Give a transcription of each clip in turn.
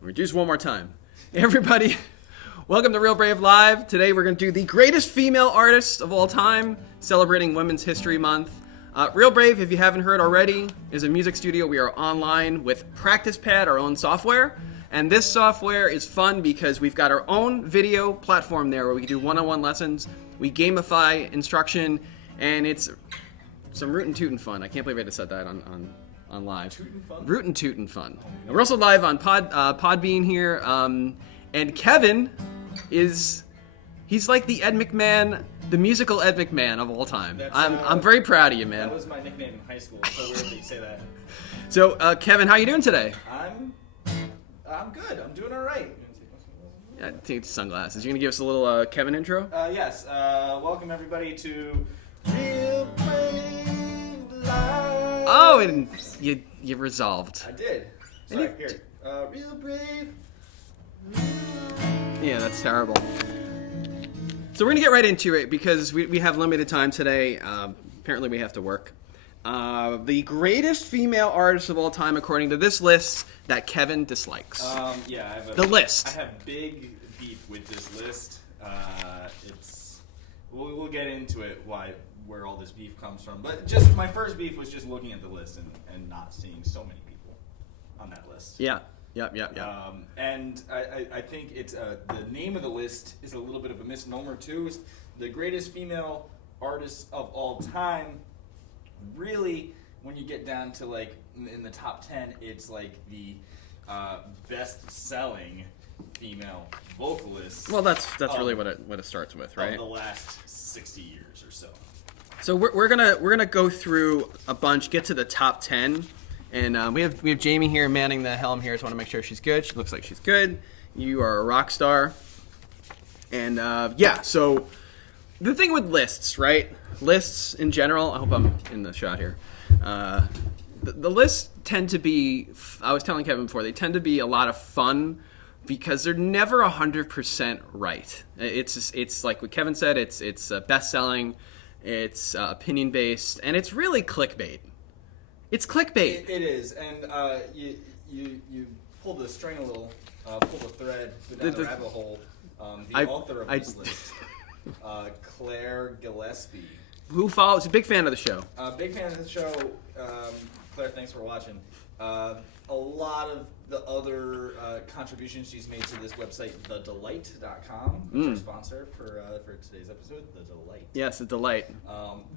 Reduce one more time. Everybody, welcome to Real Brave Live. Today we're going to do the greatest female artist of all time, celebrating Women's History Month. Real Brave, if you haven't heard already, is a music studio. We are online with Practice Pad, our own software. And this software is fun because we've got our own video platform there where we can do one-on-one lessons. We gamify instruction, and it's some rootin' tootin' fun. I can't believe I just said that on live. Tootin' fun? Rootin' tootin' fun. And we're also live on Podbean here. And Kevin he's like the Ed McMahon, the musical Ed McMahon of all time. I'm very proud of you, man. That was my nickname in high school. It's so weird that you say that. So, Kevin, how you doing today? I'm good. I'm doing all right. Yeah, take sunglasses. You gonna give us a little Kevin intro? Yes. Welcome everybody to Real Brave Live. Oh, and you resolved. I did. Sorry. Here. Real Brave. Yeah, that's terrible. So we're going to get right into it because we have limited time today. Apparently we have to work. The greatest female artist of all time according to this list that Kevin dislikes. Yeah, the list. I have big beef with this list. We'll get into it, where all this beef comes from. But just my first beef was just looking at the list and not seeing so many people on that list. Yeah. Yep. And I think it's the name of the list is a little bit of a misnomer too. It's the greatest female artists of all time. Really, when you get down to like in the top 10, it's like the best-selling female vocalists. Well, that's really what it starts with, right? Of the last 60 years or so. So we're gonna go through a bunch, get to the top 10. And we have Jamie here manning the helm here. Just want to make sure she's good. She looks like she's good. You are a rock star. And so the thing with lists, right? Lists in general. I hope I'm in the shot here. The lists tend to be. I was telling Kevin before. They tend to be a lot of fun because they're never 100% right. It's like what Kevin said. It's best selling. It's opinion based, and it's really clickbait. It's clickbait. It is, and you pull the string a little, pull the thread down the rabbit hole. The author of this list, Claire Gillespie, who follows, a big fan of the show. Big fan of the show. Claire, thanks for watching. A lot of the other contributions she's made to this website, thedelight.com, which is our sponsor for today's episode, The Delight. Yes, The Delight.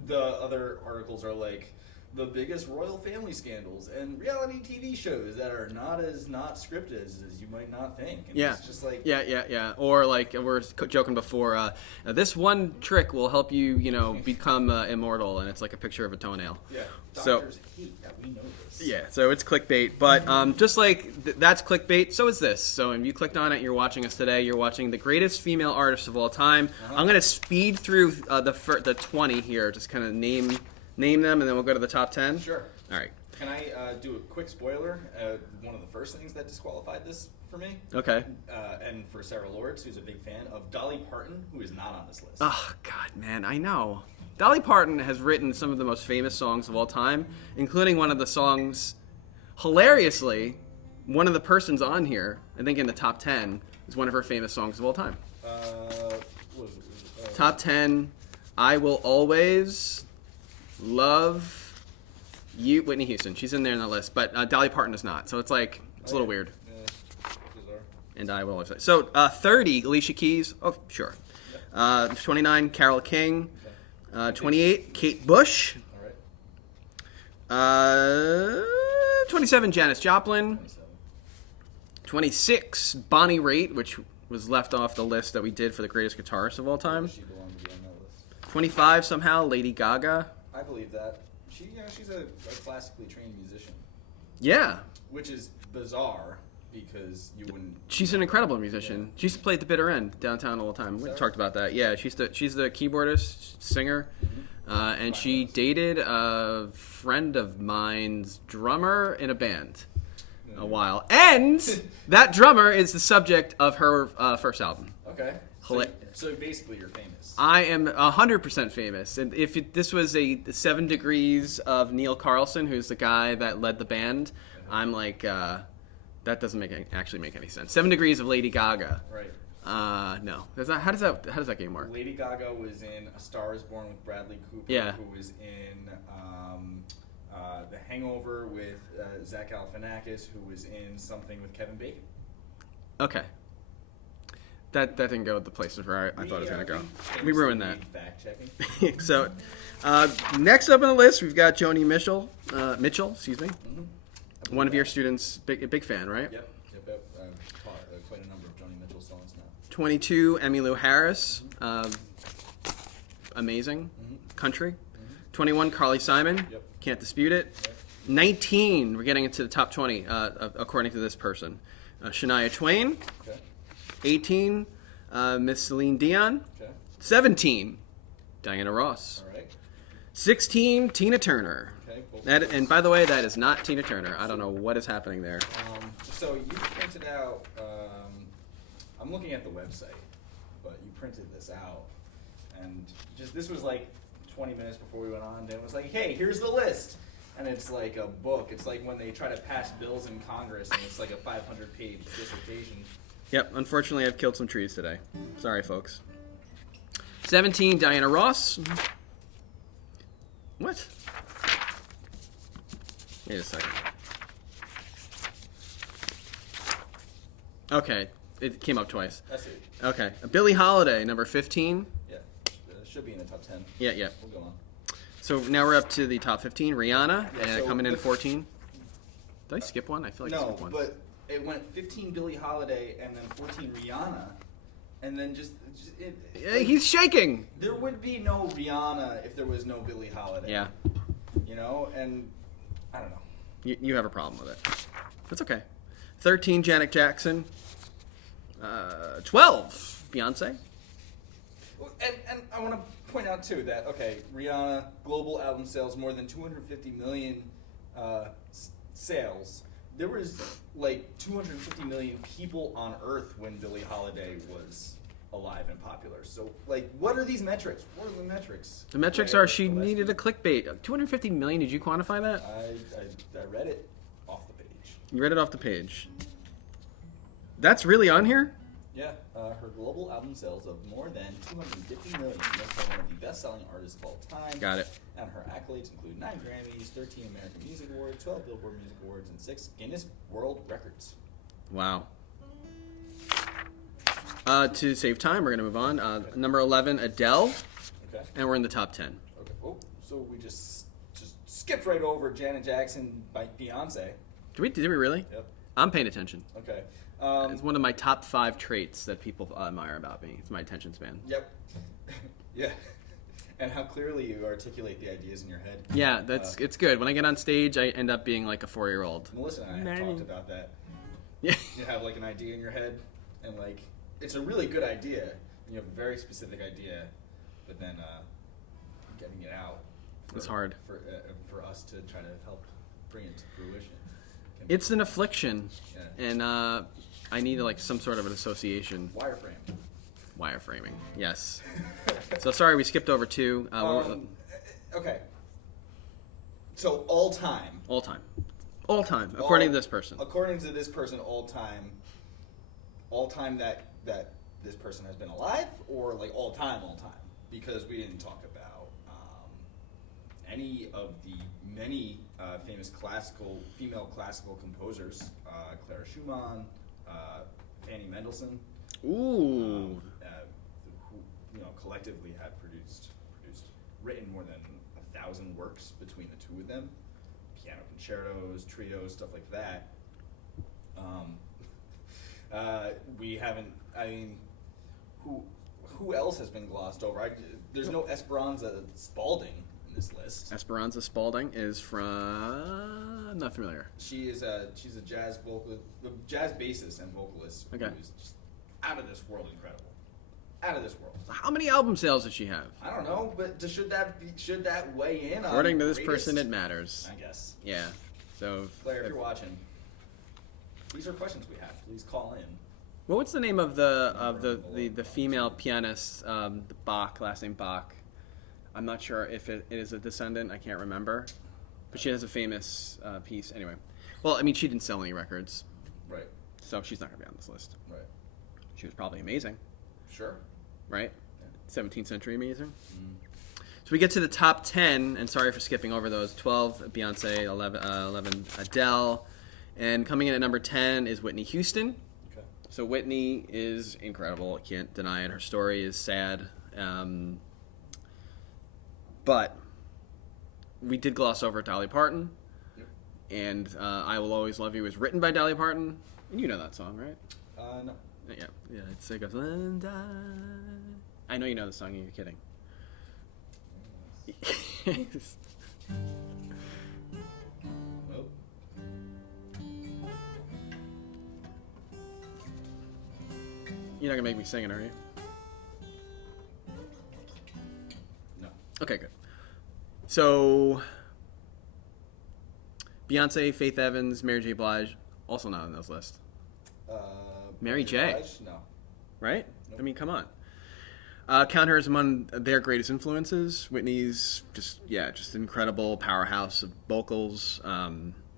The other articles are like the biggest royal family scandals and reality TV shows that are not as not scripted as you might not think. And yeah. It's just like Yeah. Or like we were joking before, this one trick will help you, become immortal, and it's like a picture of a toenail. Yeah. Doctors hate that we know this. Yeah. So it's clickbait, but just like that's clickbait, so is this. So if you clicked on it, you're watching us today. You're watching the greatest female artist of all time. Uh-huh. I'm gonna speed through the 20 here, just kind of name them, and then we'll go to the top 10? Sure. All right. Can I do a quick spoiler? One of the first things that disqualified this for me. Okay. And for Sarah Lords, who's a big fan of Dolly Parton, who is not on this list. Oh, God, man, I know. Dolly Parton has written some of the most famous songs of all time, including one of the songs, hilariously, one of the persons on here, I think in the top 10, is one of her famous songs of all time. Top 10, I Will Always Love You, Whitney Houston. She's in there in the list, but Dolly Parton is not. So it's like, it's a little weird. Yeah, bizarre. And I will always say. So 30, Alicia Keys. Oh, sure. 29, Carole King. 28, Kate Bush. All right. 27, Janice Joplin. 26, Bonnie Raitt, which was left off the list that we did for the greatest guitarist of all time. She belonged to be on that list. 25, somehow, Lady Gaga. I believe that. She's a classically trained musician. Yeah. Which is bizarre because you wouldn't. She's an incredible musician. She used to play at the bitter end downtown all the time. We talked about that. Yeah, she's the keyboardist, singer, and she dated a friend of mine's drummer in a band a while. And that drummer is the subject of her first album. Okay. So basically you're famous. I am 100% famous. And if this was a 7 Degrees of Neil Carlson, who's the guy that led the band, I'm like That doesn't actually make any sense. 7 Degrees of Lady Gaga. Right. No. How does that game work? Lady Gaga was in A Star Is Born with Bradley Cooper. Yeah. Who was in The Hangover with Zach Galifianakis, who was in something with Kevin Bacon. Okay. That didn't go the places where I thought it was going to go. We ruined that. Fact checking. So, next up on the list, we've got Joni Mitchell. Excuse me. Mm-hmm. One of your students, big fan, right? Yep. I've taught quite a number of Joni Mitchell songs now. 22, Emmy Lou Harris. Amazing. Mm-hmm. Country. Mm-hmm. 21, Carly Simon. Yep. Can't dispute it. Yep. 19, we're getting into the top 20, according to this person. Shania Twain. Okay. 18, Miss Celine Dion. Okay. 17, Diana Ross. All right. 16, Tina Turner. Okay. Both And by the way, that is not Tina Turner. I don't know what is happening there. So you printed out. I'm looking at the website, but you printed this out, and this was like 20 minutes before we went on. And it was like, hey, here's the list, and it's like a book. It's like when they try to pass bills in Congress, and it's like a 500-page dissertation. Yep, unfortunately, I've killed some trees today. Sorry, folks. 17, Diana Ross. What? Wait a second. Okay, it came up twice. That's it. Okay, Billie Holiday, number 15. Yeah, should be in the top 10. Yeah. We'll go on. So now we're up to the top 15. Rihanna, so coming in 14. Did I skip one? I feel like I No, skipped one. but it went 15 Billie Holiday and then 14 Rihanna, and then Yeah, he's shaking. there would be no Rihanna if there was no Billie Holiday. Yeah, You know, and I don't know. you have a problem with it. That's okay. 13, Janet Jackson. 12, Beyonce. And I want to point out too that Rihanna global album sales more than 250 million sales. There was like 250 million people on Earth when Billie Holiday was alive and popular. So like, what are these metrics? What are the metrics? The metrics are she needed a clickbait. 250 million. Did you quantify that? I read it off the page. You read it off the page. That's really on here? Yeah, her global album sales of more than 250 million makes her one of the best-selling artists of all time. Got it. And her accolades include 9 Grammys, 13 American Music Awards, 12 Billboard Music Awards, and 6 Guinness World Records. Wow. To save time, we're going to move on. Number 11, Adele. Okay. And we're in the top 10. Okay. Oh, so we just skipped right over Janet Jackson by Beyonce. Did we really? Yep. I'm paying attention. Okay. It's one of my top 5 traits that people admire about me. It's my attention span. Yep. Yeah. And how clearly you articulate the ideas in your head. Yeah, it's good. When I get on stage, I end up being like a 4-year-old. Melissa and I have talked about that. Yeah. You have like an idea in your head, and like it's a really good idea. And you have a very specific idea, but then getting it out. It's hard for us to try to help bring it to fruition. It's an affliction, Yeah. and I need like some sort of an association. Wireframe. Yes. So sorry, we skipped over 2. Okay. So all time. All time, according to this person. According to this person, all time that this person has been alive, or like all time, because we didn't talk about any of the many famous female classical composers, Clara Schumann, Fanny Mendelssohn. Ooh. Who collectively have written more than 1,000 works between the two of them, piano concertos, trios, stuff like that. We haven't. I mean, who else has been glossed over? There's no Esperanza Spalding in this list. Esperanza Spalding is from. I'm not familiar. She's a jazz bassist and vocalist. Okay. Who's just out of this world incredible. Out of this world. How many album sales does she have? I don't know, but should that weigh in? According to this greatest? person, it matters. I guess. Yeah. So. Claire, if you're watching, these are questions we have. Please call in. Well, what's the name of the female pianist? The Bach, last name Bach. I'm not sure if it is a descendant. I can't remember, but she has a famous piece. Anyway, well, I mean, she didn't sell any records. Right. So she's not going to be on this list. Right. She was probably amazing, Sure. right? Yeah. 17th century amazing. Mm. So we get to the top 10, and sorry for skipping over those. 12, Beyonce, 11 Adele, and coming in at number 10 is Whitney Houston. Okay. So Whitney is incredible. I can't deny it. Her story is sad. But we did gloss over Dolly Parton. Yep. And I Will Always Love You is written by Dolly Parton. And you know that song, right? No. Yeah. It goes, and I know you know the song, you're kidding. Nope. You're not going to make me sing it, are you? No. Okay, good. So, Beyonce, Faith Evans, Mary J. Blige, also not on those lists, Mary J. Blige? No. right? Nope. I mean, come on. Count her as among their greatest influences. Whitney's just incredible powerhouse of vocals.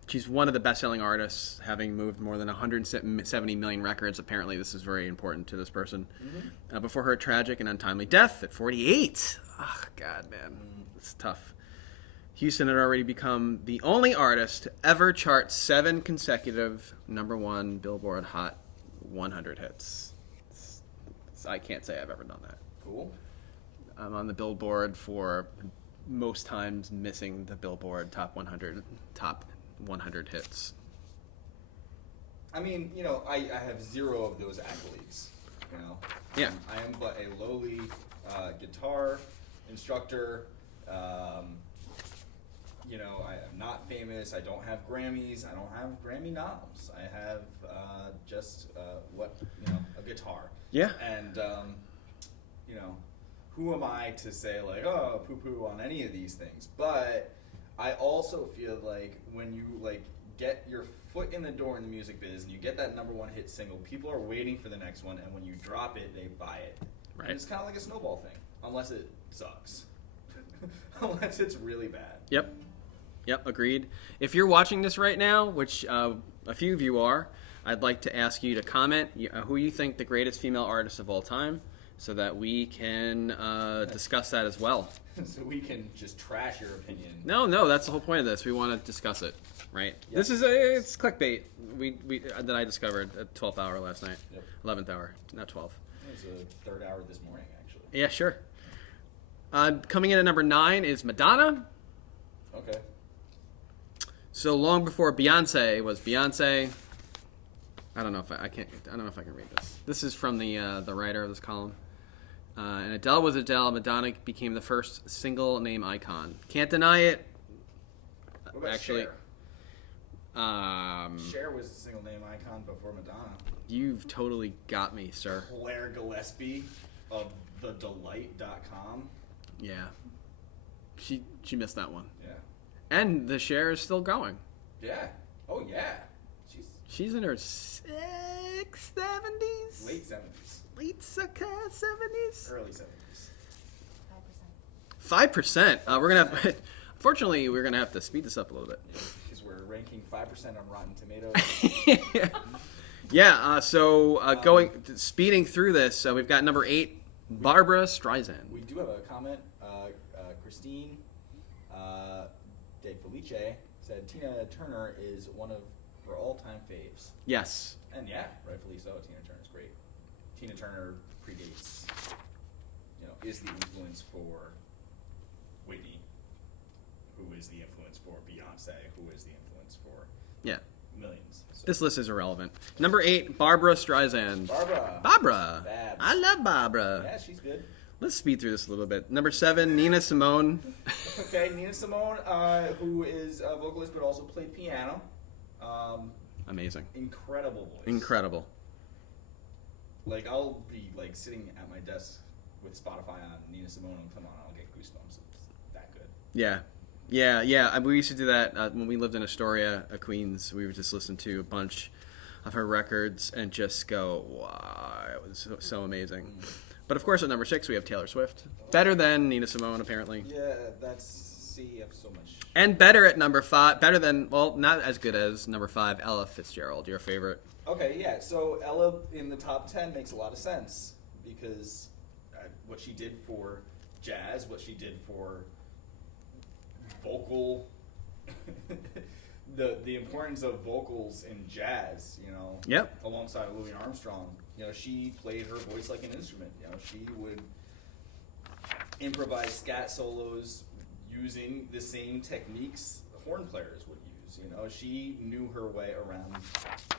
She's one of the best-selling artists, having moved more than 170 million records. Apparently, this is very important to this person. Mm-hmm. Before her tragic and untimely death at 48. Oh, God, man. It's tough. Houston had already become the only artist to ever chart 7 consecutive #1 Billboard Hot 100 hits. I can't say I've ever done that. Cool. I'm on the Billboard for most times missing the Billboard top 100 hits. I mean, I have 0 of those accolades. Yeah. I am but a lowly guitar instructor. I am not famous. I don't have Grammys. I don't have Grammy noms. I have just a guitar. Yeah. And who am I to say like, oh, poo-poo on any of these things? But I also feel like when you get your foot in the door in the music biz and you get that #1 hit single, people are waiting for the next one, and when you drop it, they buy it. Right. And it's kind of like a snowball thing, unless it sucks. Unless it's really bad. Yep, agreed. If you're watching this right now, which a few of you are, I'd like to ask you to comment who you think the greatest female artist of all time, so that we can discuss that as well. So we can just trash your opinion. No, that's the whole point of this. We want to discuss it, right? Yep. This is it's clickbait. We that I discovered at 12th hour last night. Yep. 11th hour, not 12. It was the 3rd hour this morning, actually. Yeah, sure. Coming in at number 9 is Madonna. Okay. So long before Beyonce was Beyonce. I don't know if I can read this. This is from the writer of this column. And Adele was Adele. Madonna became the first single name icon. Can't deny it. What about Actually, Cher? Cher was a single name icon before Madonna. You've totally got me, sir. Claire Gillespie of thedelight.com. Yeah. She missed that one. Yeah. And the Cher is still going. Yeah. Oh, yeah. She's in her 70s? Late 70s. Late 70s? Early 70s. 5%. We're going to unfortunately, we're going to have to speed this up a little bit. Yeah, because we're ranking 5% on Rotten Tomatoes. Yeah, speeding through this, we've got number 8, Barbara Streisand. We do have a comment. Christine De Felice said Tina Turner is one of her all-time faves. Yes. And yeah, rightfully so. Tina Turner's great. Tina Turner predates, is the influence for Whitney, who is the influence for Beyonce, who is the influence for millions. So. This list is irrelevant. Number 8, Barbara Streisand. Barbara. Babs. I love Barbara. Yeah, she's good. Let's speed through this a little bit. Number 7, Nina Simone. Okay, Nina Simone, who is a vocalist but also played piano. Amazing. Incredible voice. Incredible. I'll be sitting at my desk with Spotify on Nina Simone, and come on, I'll get goosebumps. It's that good. Yeah. We used to do that when we lived in Astoria, Queens. We would just listen to a bunch of her records and just go, wow, it was so amazing. But of course, at number 6, we have Taylor Swift. Better than Nina Simone, apparently. Yeah, that's see, you have so much. And better at number 5, better than, well, not as good as number 5, Ella Fitzgerald, your favorite. Okay, yeah. So Ella in the top 10 makes a lot of sense because what she did for jazz, what she did for vocal, the importance of vocals in jazz, you know, Yep. alongside Louis Armstrong. You know, she played her voice like an instrument. You know, she would improvise scat solos using the same techniques horn players would use. You know, she knew her way around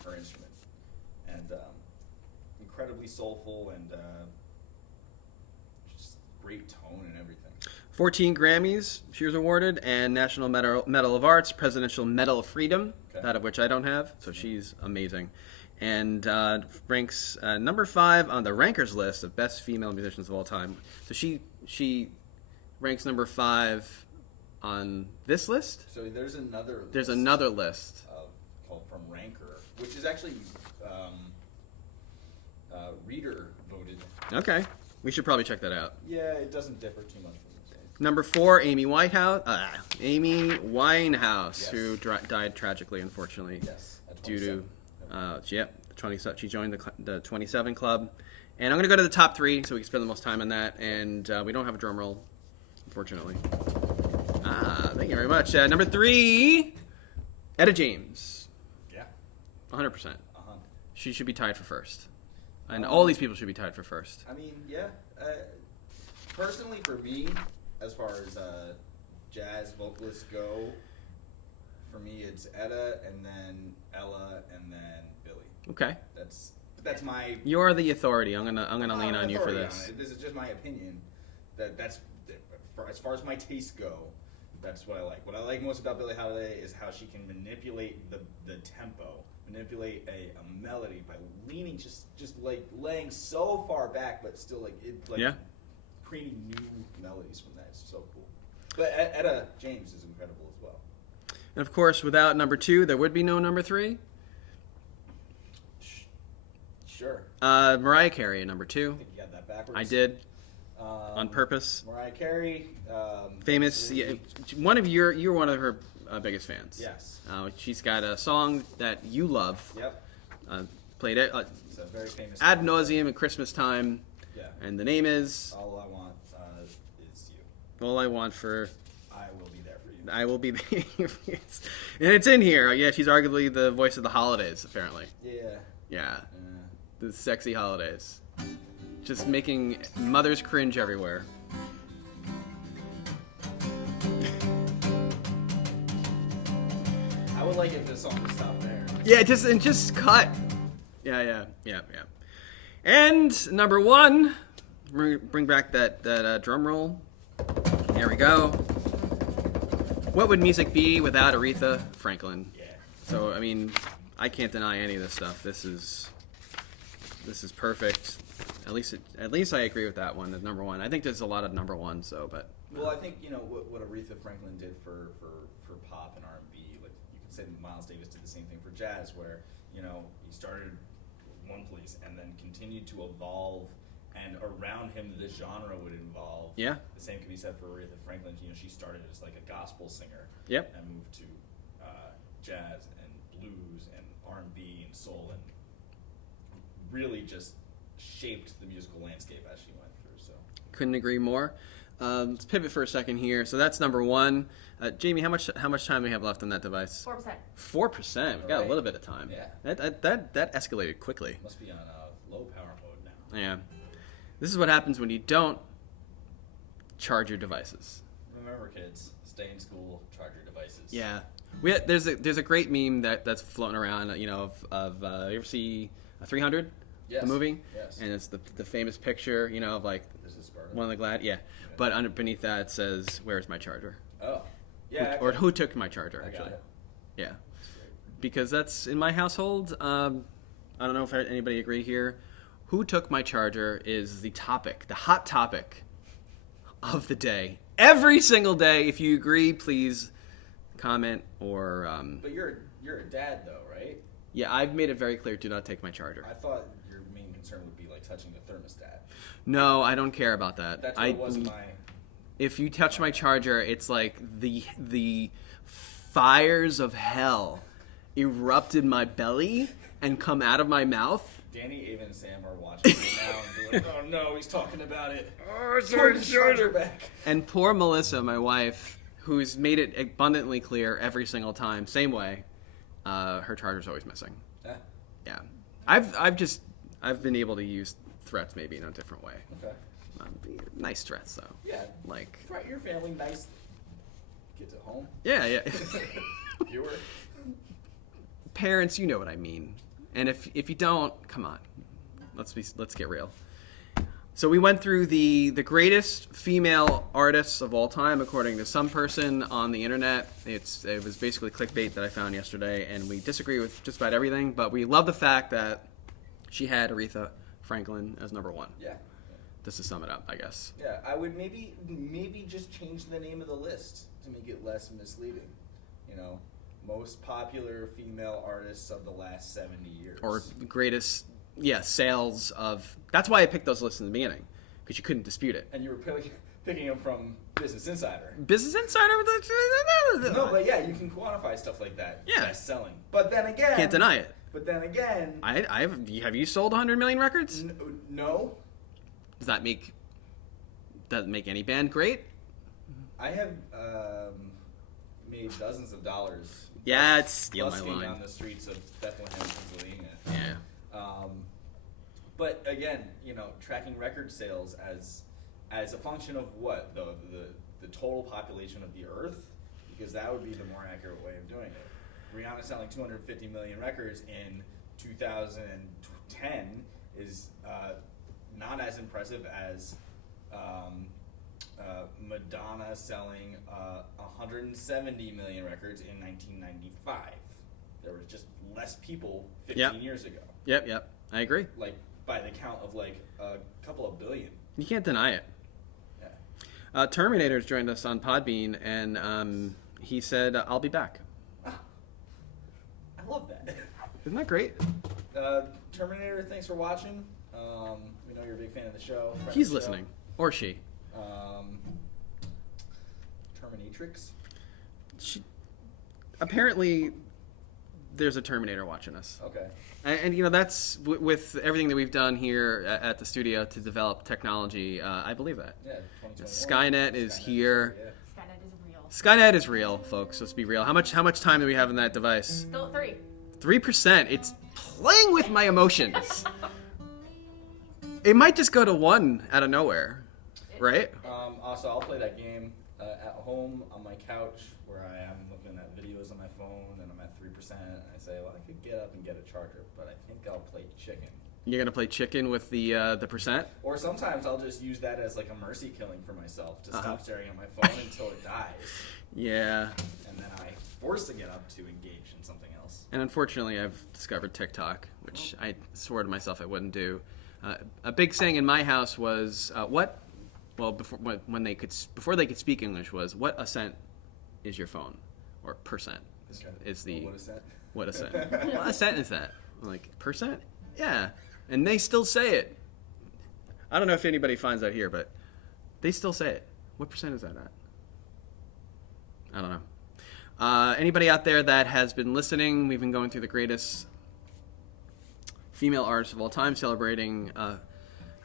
her instrument, and incredibly soulful and just great tone and everything. 14 Grammys she was awarded, and National Medal of Arts, Presidential Medal of Freedom, Okay. out of which I don't have, so she's amazing. And ranks number 5 on the Rankers list of best female musicians of all time. So she ranks number 5 on this list. So there's another. There's list another list. called From Ranker, which is actually reader voted. Okay, we should probably check that out. Yeah, it doesn't differ too much from this one. Number 4, Amy Winehouse, Yes. who died tragically, unfortunately, Yes, at due 27. to, yep, 27. She joined the 27 Club. And I'm going to go to the top 3 so we can spend the most time on that. And we don't have a drum roll, unfortunately. Thank you very much. Number 3, Etta James. Yeah. 100%. Uh-huh. She should be tied for first. And all these people should be tied for first. I mean, yeah. Personally, for me, as far as jazz vocalists go, for me it's Etta, and then Ella, and then Billy. Okay. That's my. You're the authority. I'm gonna lean on you for authority this. on it. This is just my opinion. That's as far as my tastes go. That's what I like. What I like most about Billie Holiday is how she can manipulate the tempo, manipulate a melody by leaning just like laying so far back, but still Yeah. creating new melodies from that. It's so cool. But Etta James is incredible as well. And of course, without number 2, there would be no number 3. Sure. Mariah Carey at number 2. I think you got that backwards. I did on purpose. Mariah Carey. Famous. Yeah, you're one of her biggest fans. Yes. She's got a song that you love. Yep. Played it It's a very famous. ad song. nauseum at Christmas time. Yeah. And the name is All I Want Is You. All I Want for. I Will Be There For You. I will be there. And it's in here. Yeah, she's arguably the voice of the holidays, apparently. Yeah. Yeah. The sexy holidays. Just making mothers cringe everywhere. I would like if this song would stop there. Yeah, just cut. Yeah. And number 1, bring back that drum roll. There we go. What would music be without Aretha Franklin? Yeah. So I mean, I can't deny any of this stuff. This is perfect. At least I agree with that one. The number 1. I think there's a lot of number 1s though, but. Well, I think what Aretha Franklin did for pop and R&B, like you could say that Miles Davis did the same thing for jazz, where he started one place and then continued to evolve, and around him the genre would evolve. Yeah. The same can be said for Aretha Franklin. She started as like a gospel singer. Yep. And moved to jazz and blues and R&B and soul, and really just shaped the musical landscape as she went through. So. Couldn't agree more. Let's pivot for a second here. So that's number 1. Jamie, how much time do we have left on that device? 4%. 4%. We got a little bit of time. Yeah. That escalated quickly. Must be on low power mode now. Yeah. This is what happens when you don't charge your devices. Remember, kids, stay in school, charge your devices. Yeah. There's a great meme that's floating around. You ever see 300? Yes. The movie? Yes. And it's the famous picture, of like This is Sparta. one of the glad. Yeah. But underneath that it says, "Where's my charger?" Oh. Yeah. Or who took my charger? I got Actually. it. Yeah. That's great. Because that's in my household. I don't know if anybody agree here. Who took my charger is the hot topic of the day. Every single day. If you agree, please comment or. But you're a dad though, right? Yeah, I've made it very clear. Do not take my charger. I thought your main concern would be like touching the thermostat. No, I don't care about that. That's what was my if you touch my charger, it's like the fires of hell erupt in my belly and come out of my mouth. Danny, Ava, and Sam are watching it now and be like, "Oh no, he's talking about it. Oh, Turn the charger back." And poor Melissa, my wife, who's made it abundantly clear every single time, same way, her charger's always missing. Yeah. I've been able to use threats maybe in a different way. Okay. Nice threats though. Yeah. Like Threat your family, nice. Get to home. Yeah. Viewer. Parents, you know what I mean. And if you don't, come on. Let's get real. So we went through the greatest female artists of all time, according to some person on the internet. It was basically clickbait that I found yesterday, and we disagree with just about everything, but we love the fact that she had Aretha Franklin as number one. Yeah. Just to sum it up, I guess. Yeah, I would maybe just change the name of the list to make it less misleading. You know, most popular female artists of the last 70 years. Or greatest, sales of... That's why I picked those lists in the beginning, because you couldn't dispute it. And you were picking them from Business Insider. Business Insider? No, but yeah, you can quantify stuff like that. Yeah. Best selling. But then again... Can't deny it. But then again... Have you sold 100 million records? No. Does that make any band great? I have made dozens of dollars. Yeah, it's steal my busking line. on the streets of Bethlehem, Pennsylvania. Yeah. But again, you know, tracking record sales as a function of what? The total population of the earth? Because that would be the more accurate way of doing it. Rihanna selling 250 million records in 2010 is not as impressive as Madonna selling 170 million records in 1995. There were just less people 15 years ago. Yep. I agree. Like, by the count of like a couple of billion. You can't deny it. Yeah. Terminator's joined us on Podbean, and he said, "I'll be back." I love that. Isn't that great? Terminator, thanks for watching. We know you're a big fan of the show. He's listening. Or she. Terminatrix. Apparently, there's a Terminator watching us. Okay. And you know, that's with everything that we've done here at the studio to develop technology. I believe that. Yeah, 2021. Skynet is here. Yeah. Skynet is real. Skynet is real, folks. Let's be real. How much time do we have in that device? Still at 3. 3%. It's playing with my emotions. It might just go to 1 out of nowhere, right? Also, I'll play that game at home on my couch where I am looking at videos on my phone and I'm at 3%. And I say, well, I could get up and get a charger, but I think I'll play chicken. You're gonna play chicken with the percent? Or sometimes I'll just use that as like a mercy killing for myself to stop staring at my phone until it dies. Yeah. And then I'm forced to get up to engage in something else. And unfortunately, I've discovered TikTok, which I swore to myself I wouldn't do. A big saying in my house was what? Well, before they could speak English was what a cent is your phone, or percent is the Well, what is that? what a cent. What a cent is that? I'm like, percent? Yeah, and they still say it. I don't know if anybody finds out here, but they still say it. What percent is that at? I don't know. Anybody out there that has been listening? We've been going through the greatest female artists of all time, celebrating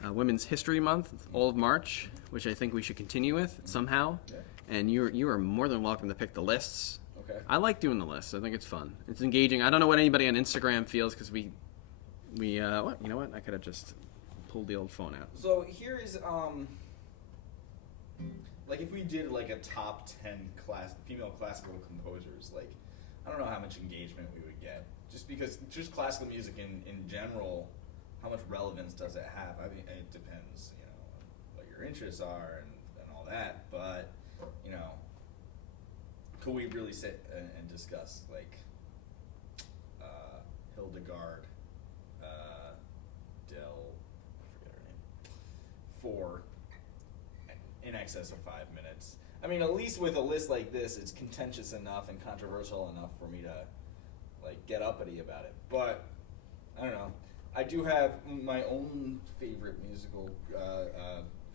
Women's History Month, all of March, which I think we should continue with somehow. Yeah. And you are more than welcome to pick the lists. Okay. I like doing the lists. I think it's fun. It's engaging. I don't know what anybody on Instagram feels because we what? You know what? I could have just pulled the old phone out. So here is like if we did like a top 10 female classical composers, like I don't know how much engagement we would get. Just because just classical music in general, how much relevance does it have? I mean, it depends, you know, what your interests are and all that. But you know, could we really sit and discuss like Hildegard, Adele, I forget her name, for in excess of 5 minutes? I mean, at least with a list like this, it's contentious enough and controversial enough for me to like get uppity about it. But I don't know. I do have my own favorite musical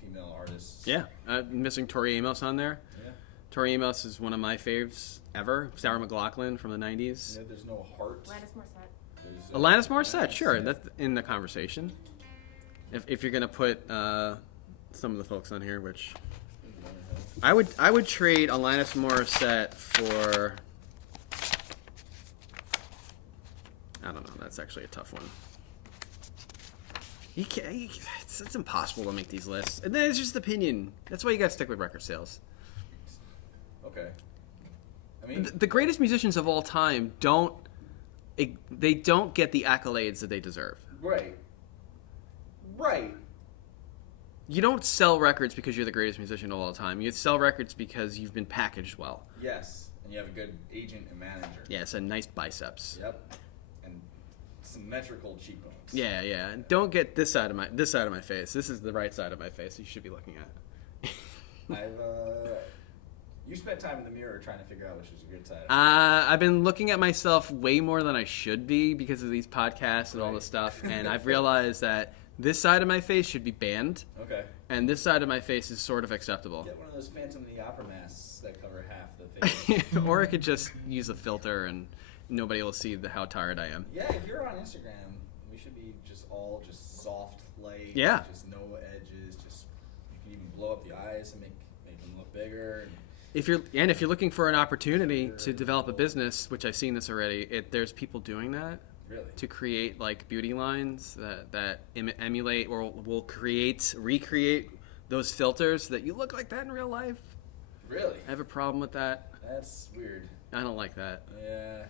female artists. Yeah, missing Tori Amos on there. Yeah. Tori Amos is one of my faves ever. Sarah McLachlan from the 90s. Yeah, there's no heart. Alanis Morissette, sure, that's in the conversation. If you're gonna put some of the folks on here, which I would trade Alanis Morissette for. I don't know. That's actually a tough one. You can't. It's impossible to make these lists, and then it's just opinion. That's why you gotta stick with record sales. Okay. I mean, The greatest musicians of all time don't get the accolades that they deserve. Right. You don't sell records because you're the greatest musician of all time. You sell records because you've been packaged well. Yes, and you have a good agent and manager. Yes, and nice biceps. Yep. And symmetrical cheekbones. Yeah. Don't get this side of my face. This is the right side of my face you should be looking at. You spent time in the mirror trying to figure out which was a good side. I've been looking at myself way more than I should be because of these podcasts and all this stuff, and I've realized that this side of my face should be banned. Okay. And this side of my face is sort of acceptable. Get one of those Phantom of the Opera masks that cover half the face. Or I could just use a filter and nobody will see how tired I am. Yeah, if you're on Instagram, we should be just soft light. Yeah. Just no edges. Just you can even blow up the eyes and make them look bigger. If you're looking for an opportunity to develop a business, which I've seen this already, there's people doing that. Really? To create like beauty lines that emulate or will recreate those filters so that you look like that in real life. Really? I have a problem with that. That's weird. I don't like that. Yeah.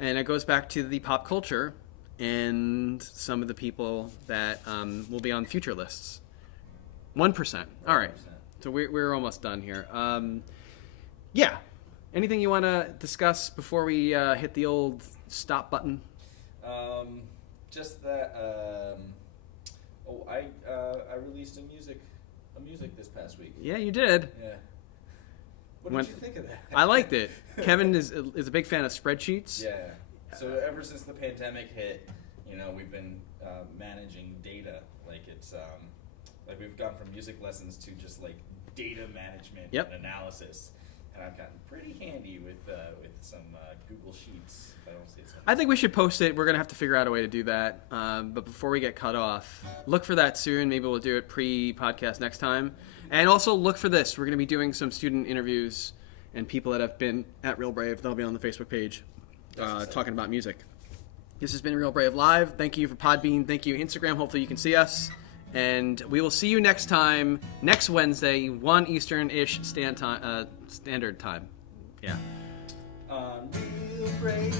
And it goes back to the pop culture and some of the people that will be on future lists. 1%. All right. So we're almost done here. Yeah. Anything you want to discuss before we hit the old stop button? Just that. I released a music this past week. Yeah, you did. Yeah. What did you think of that? I liked it. Kevin is a big fan of spreadsheets. Yeah. So ever since the pandemic hit, we've been managing data. Like it's like we've gone from music lessons to just like data management and analysis. And I've gotten pretty handy with some Google Sheets. If I don't see it. I think we should post it. We're going to have to figure out a way to do that. But before we get cut off, look for that soon. Maybe we'll do it pre-podcast next time. And also look for this. We're going to be doing some student interviews and people that have been at Real Brave. They'll be on the Facebook page talking about music. This has been Real Brave Live. Thank you for Podbean. Thank you, Instagram. Hopefully you can see us. And we will see you next time, next Wednesday, 1 Eastern-ish standard time. Yeah. Real Brave.